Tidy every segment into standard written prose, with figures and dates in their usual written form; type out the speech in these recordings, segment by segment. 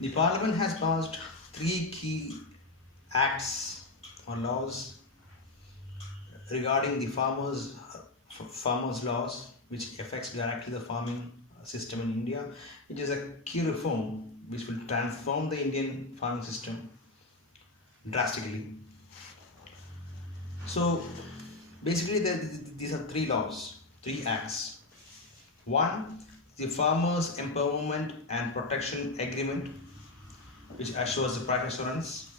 The Parliament has passed three key acts or laws regarding the farmers laws, which affects directly the farming system in India. It is a key reform which will transform the Indian farming system drastically. So basically these are three laws, three acts. One, the Farmers Empowerment and Protection Agreement, which assures the price assurance.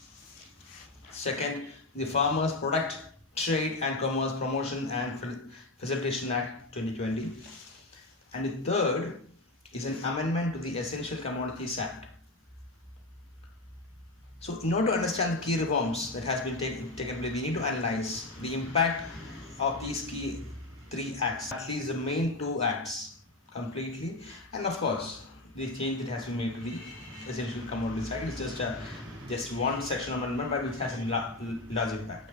Second, the Farmers Product Trade and Commerce Promotion and Facilitation Act 2020. And the third is an amendment to the Essential Commodities Act. So in order to understand the key reforms that has been taken place, we need to analyze the impact of these key three acts, at least the main two acts completely, and of course the change that has been made to the Essential Commodities Act is just one section amendment, but which has a large impact.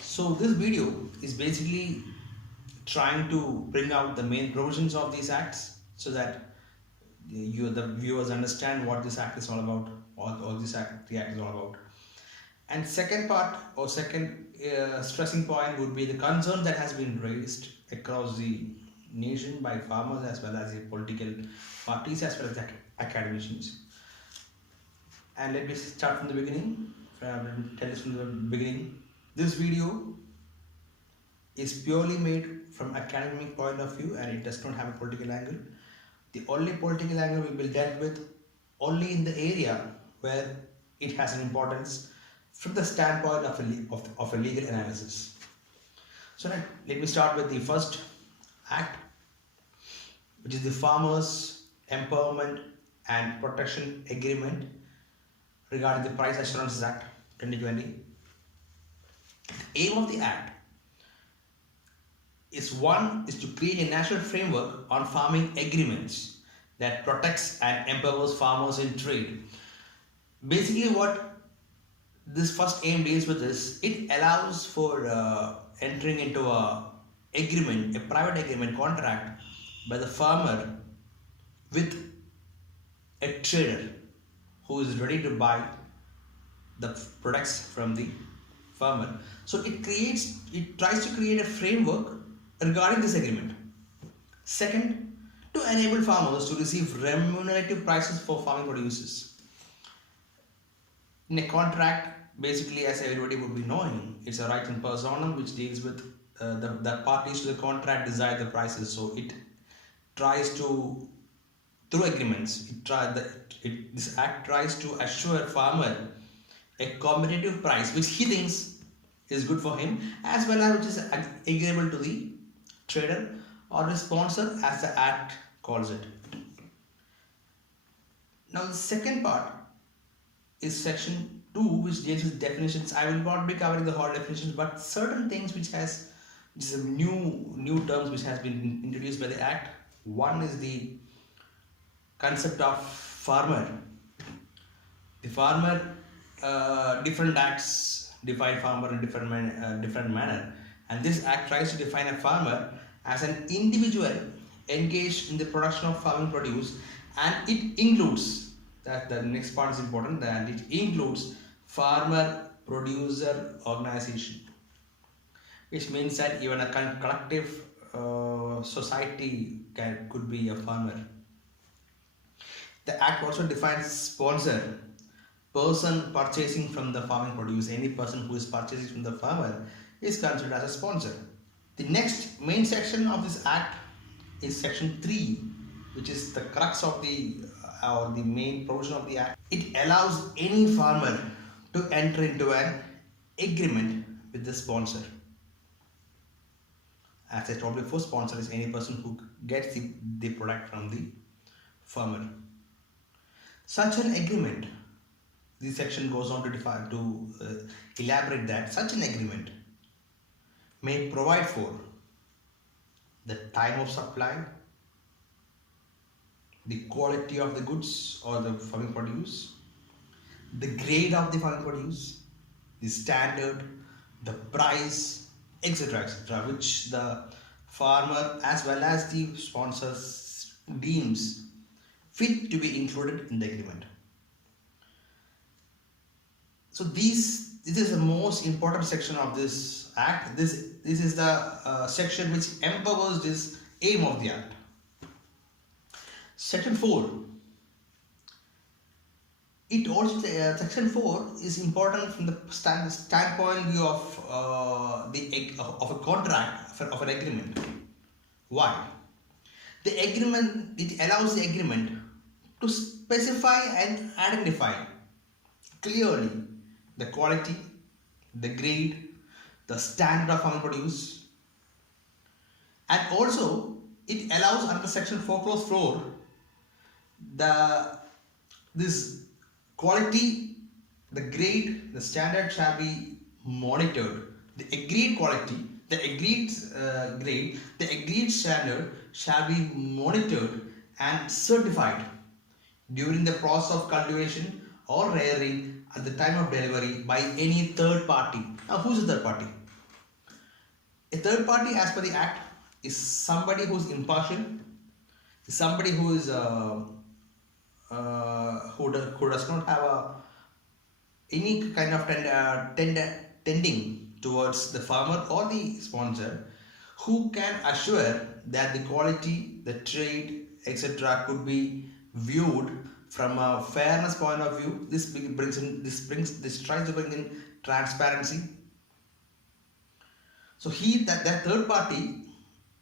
So this video is basically trying to bring out the main provisions of these acts so that the viewers understand what this act is all about, or this three act is all about. And second part or second stressing point would be the concern that has been raised across the nation by farmers as well as the political parties as well as the academicians. And let me start from the beginning. Tell us from the beginning. This video is purely made from academic point of view and it does not have a political angle. The only political angle will be dealt with only in the area where it has an importance from the standpoint of a legal analysis. So let me start with the first act, which is the Farmers Empowerment and Protection Agreement regarding the Price Assurances Act 2020. The aim of the act is to create a national framework on farming agreements that protects and empowers farmers in trade. Basically what this first aim deals with is it allows for entering into a private agreement contract by the farmer with a trader who is ready to buy the products from the farmer. So it tries to create a framework regarding this agreement. Second, to enable farmers to receive remunerative prices for farming produces. In a contract, basically, as everybody would be knowing, it's a right in personam which deals with the parties to the contract decide the prices. So it tries to, through agreements, this act tries to assure farmer a competitive price which he thinks is good for him, as well as which is agreeable to the trader or the sponsor, as the act calls it. Now the second part is section 2, which deals with definitions. I will not be covering the whole definitions, but certain things which is a new terms which has been introduced by the act. One is the concept of farmer. The farmer, different acts define farmer in different manner, and this act tries to define a farmer as an individual engaged in the production of farming produce, and it includes, that the next part is important, that it includes farmer producer organization, which means that even a collective society could be a farmer. The act also defines sponsor, person purchasing from the farming produce. Any person who is purchasing from the farmer is considered as a sponsor. The next main section of this act is section 3, which is the crux of the main provision of the act. It allows any farmer to enter into an agreement with the sponsor. As I told before, sponsor is any person who gets the product from the farmer. Such an agreement, this section goes on to elaborate that such an agreement may provide for the time of supply, the quality of the goods or the farming produce, the grade of the farming produce, the standard, the price, etc., which the farmer as well as the sponsors deems fit to be included in the agreement. So this is the most important section of this act. This is the section which empowers this aim of the act. Section 4. It also section 4 is important from the standpoint view of of a contract of an agreement. Why? The agreement, it allows the agreement to specify and identify clearly the quality, the grade, the standard of farm produce, and also it allows under section 4 clause 4 this quality, the grade, the standard shall be monitored. The agreed quality, the agreed grade, the agreed standard shall be monitored and certified during the process of cultivation or rearing at the time of delivery by any third party. Now, who's the third party? A third party, as per the Act, is somebody who is impartial, somebody who is who does not have any kind of tending towards the farmer or the sponsor, who can assure that the quality, the trade, etc. could be viewed from a fairness point of view. This tries to bring in transparency. So that third party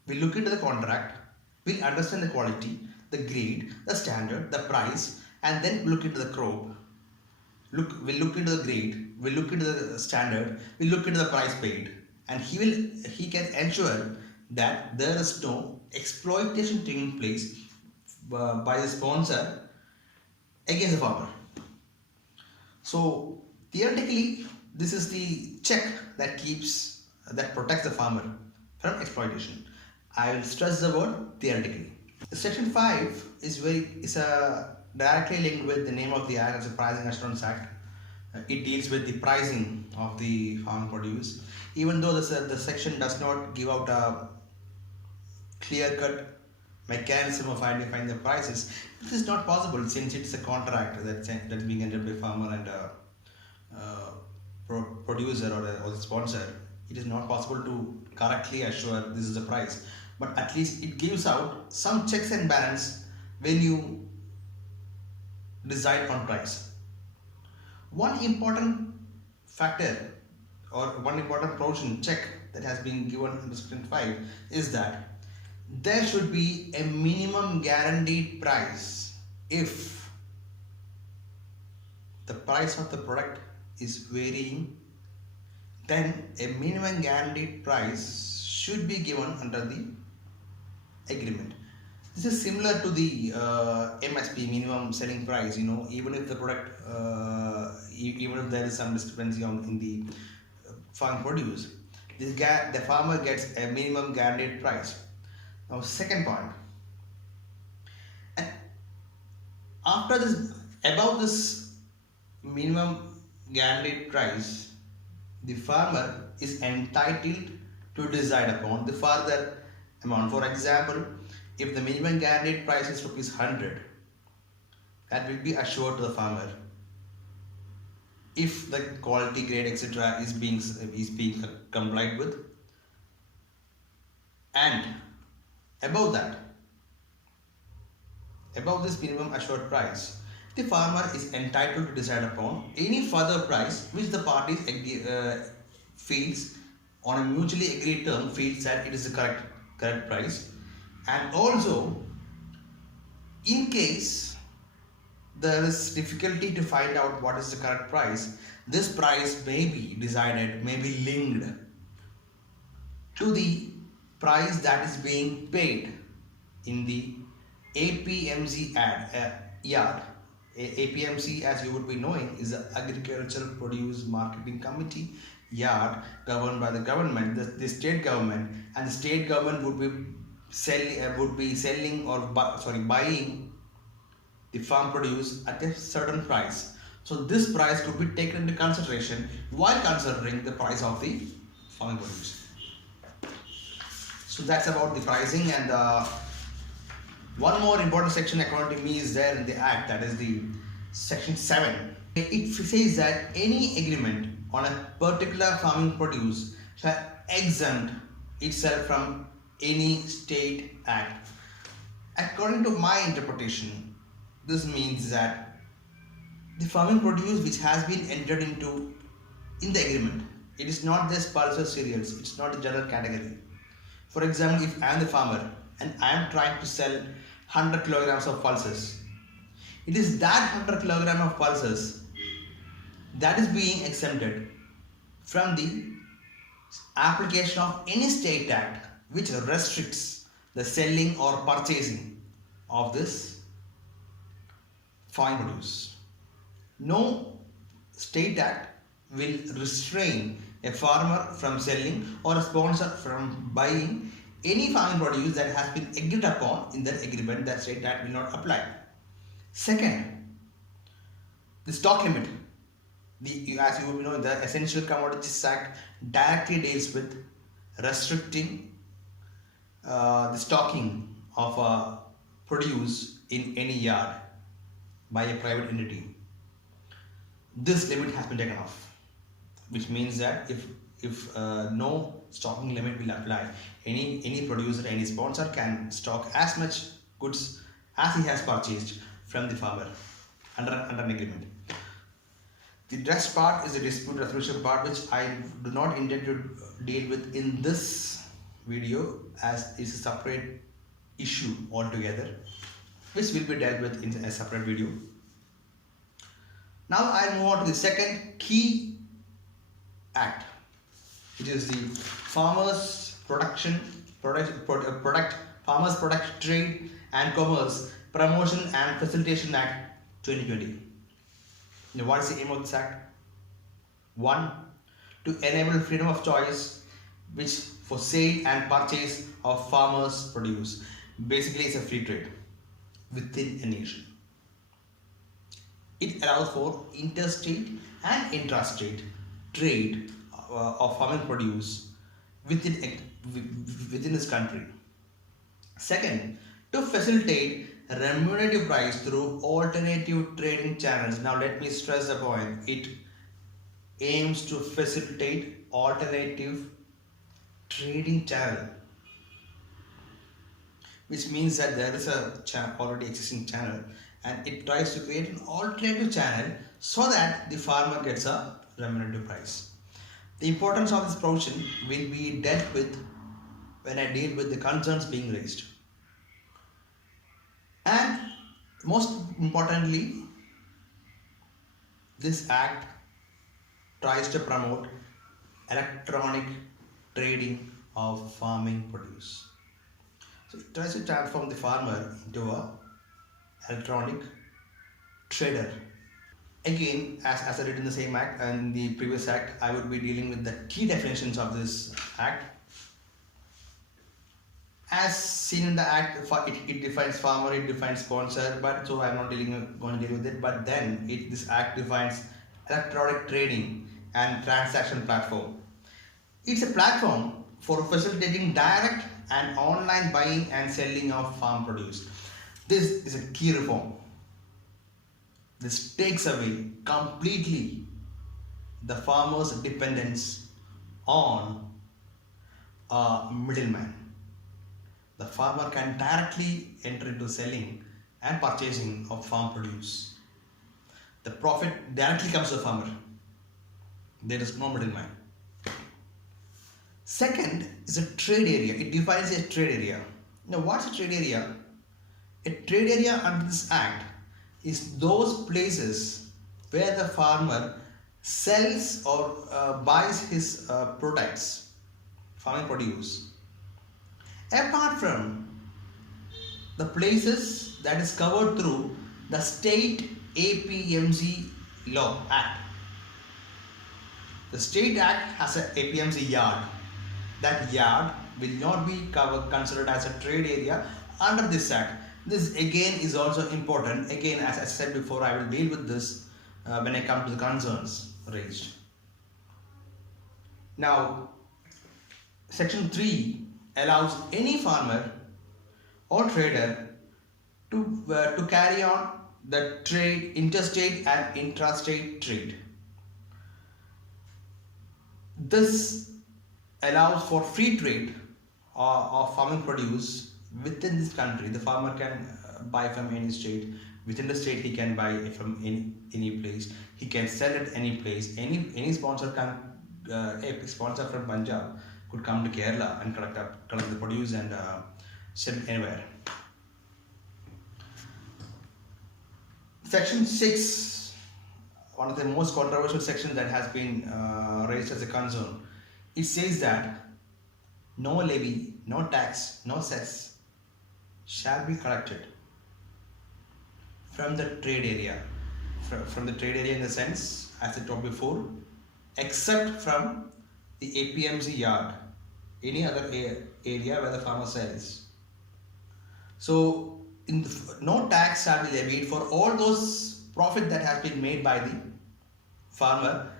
will look into the contract, will understand the quality, the grade, the standard, the price, and then look into the crop. We'll look into the grade, we'll look into the standard, we'll look into the price paid, and he can ensure that there is no exploitation taking place by the sponsor against the farmer. So theoretically, this is the check that protects the farmer from exploitation. I will stress the word theoretically. Section 5 is directly linked with the name of the act as a Pricing Assurance Act. It deals with the pricing of the farm produce. Even though the section does not give out a clear-cut mechanism of identifying the prices, this is not possible since it's a contract that's being entered by farmer and producer or the sponsor. It is not possible to correctly assure this is the price, but at least it gives out some checks and balance when you decide on price. One important factor or one important provision check that has been given in section 5 is that there should be a minimum guaranteed price. If the price of the product is varying, then a minimum guaranteed price should be given under the agreement. This is similar to the MSP, minimum selling price. Even if the product, even if there is some discrepancy in the farm produce, the farmer gets a minimum guaranteed price. Now, second point, and after this, above this minimum guaranteed price, the farmer is entitled to decide upon the further amount. For example, if the minimum guaranteed price is ₹100, that will be assured to the farmer. If the quality, grade, etc. is being complied with, and above this minimum assured price, the farmer is entitled to decide upon any further price which the parties feels on a mutually agreed term feels that it is the correct price. And also, in case there is difficulty to find out what is the correct price, this price may be decided, may be linked to the price that is being paid in the APMC yard. APMC, as you would be knowing, is the Agricultural Produce Marketing Committee yard governed by the government, the state government, and the state government would be buying the farm produce at a certain price. So this price could be taken into consideration while considering the price of the farm produce. So that's about the pricing. And one more important section according to me is there in the Act, that is the section 7. It says that any agreement on a particular farming produce shall exempt itself from any state act. According to my interpretation, this means that the farming produce which has been entered into in the agreement, it is not just pulses cereals, it's not a general category. For example, if I am the farmer and I am trying to sell 100 kilograms of pulses, it is that 100 kilogram of pulses that is being exempted from the application of any state act which restricts the selling or purchasing of this farm produce. No state act will restrain a farmer from selling or a sponsor from buying any farming produce that has been agreed upon in that agreement. That state act will not apply. Second, the stock limit. As you know, the Essential Commodities Act directly deals with restricting the stocking of produce in any yard by a private entity. This limit has been taken off, which means that if no stocking limit will apply, any producer, any sponsor can stock as much goods as he has purchased from the farmer under an agreement. The next part is the dispute resolution part, which I do not intend to deal with in this video, as it's a separate issue altogether, which will be dealt with in a separate video. Now I move on to the second key act, which is the Farmers Product Trade and Commerce Promotion and Facilitation Act 2020. Now, what is the aim of this act? 1. To enable freedom of choice which for sale and purchase of farmers' produce. Basically, it's a free trade within a nation. It allows for interstate and intrastate trade of farming produce within this country. Second, to facilitate remunerative price through alternative trading channels. Now let me stress the point. It aims to facilitate alternative trading channel, which means that there is a already existing channel and it tries to create an alternative channel so that the farmer gets a remunerative price. The importance of this provision will be dealt with when I deal with the concerns being raised. And most importantly, this act tries to promote electronic trading of farming produce. So it tries to transform the farmer into a electronic trader. Again, as I did in the same act and the previous act, I would be dealing with the key definitions of this act. As seen in the act, it defines farmer, it defines sponsor, but so I'm not going to deal with it. But then this act defines electronic trading and transaction platform. It's a platform for facilitating direct and online buying and selling of farm produce. This is a key reform. This takes away completely the farmer's dependence on a middleman. The farmer can directly enter into selling and purchasing of farm produce. The profit directly comes to the farmer. There is no middleman. Second is a trade area. It defines a trade area. Now, what's a trade area? A trade area under this act is those places where the farmer sells or buys his products, farming produce, apart from the places that is covered through the state APMC law act. The state act has an APMC yard. That yard will not be considered as a trade area under this act. This again is also important. Again, as I said before, I will deal with this when I come to the concerns raised. Now, section 3 allows any farmer or trader to carry on the trade, interstate and intrastate trade. This allows for free trade of farming produce within this country. The farmer can buy from any state. Within the state, he can buy from any place. He can sell it any place. Any sponsor can, a sponsor from Punjab could come to Kerala and collect the produce and sell it anywhere. Section 6, one of the most controversial sections that has been raised as a concern. It says that no levy, no tax, no cess shall be collected from the trade area. From the trade area in the sense, as I told before, except from the APMC yard, any other area where the farmer sells. So, no tax shall be levied for all those profit that has been made by the farmer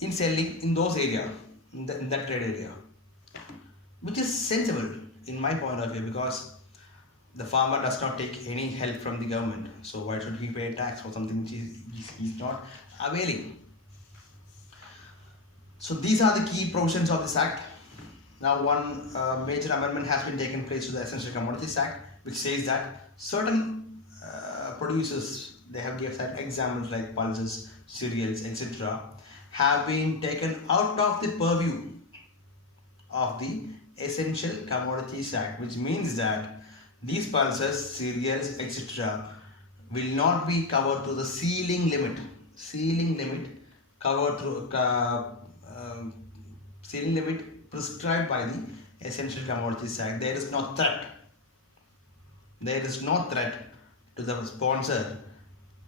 in selling in those area, in that trade area, which is sensible in my point of view, because the farmer does not take any help from the government. So why should he pay tax for something which he's not availing? So these are the key provisions of this act. Now one major amendment has been taken place to the Essential Commodities Act, which says that certain producers, they have given certain examples like pulses, cereals, etc., have been taken out of the purview of the Essential Commodities Act, which means that these pulses, cereals, etc., will not be covered to the ceiling limit. Ceiling limit covered through ceiling limit prescribed by the Essential Commodities Act. There is no threat. There is no threat to the sponsor.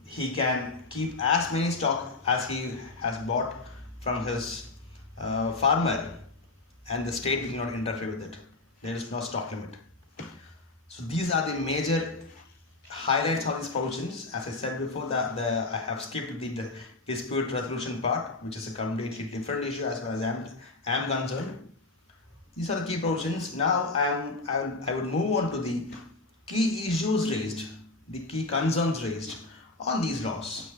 He can keep as many stock as he has bought from his farmer, and the state will not interfere with it. There is no stock limit. So these are the major highlights of these provisions. As I said before, that I have skipped the dispute resolution part, which is a completely different issue as far as I am concerned. These are the key provisions. Now I would move on to the key issues raised, the key concerns raised on these laws.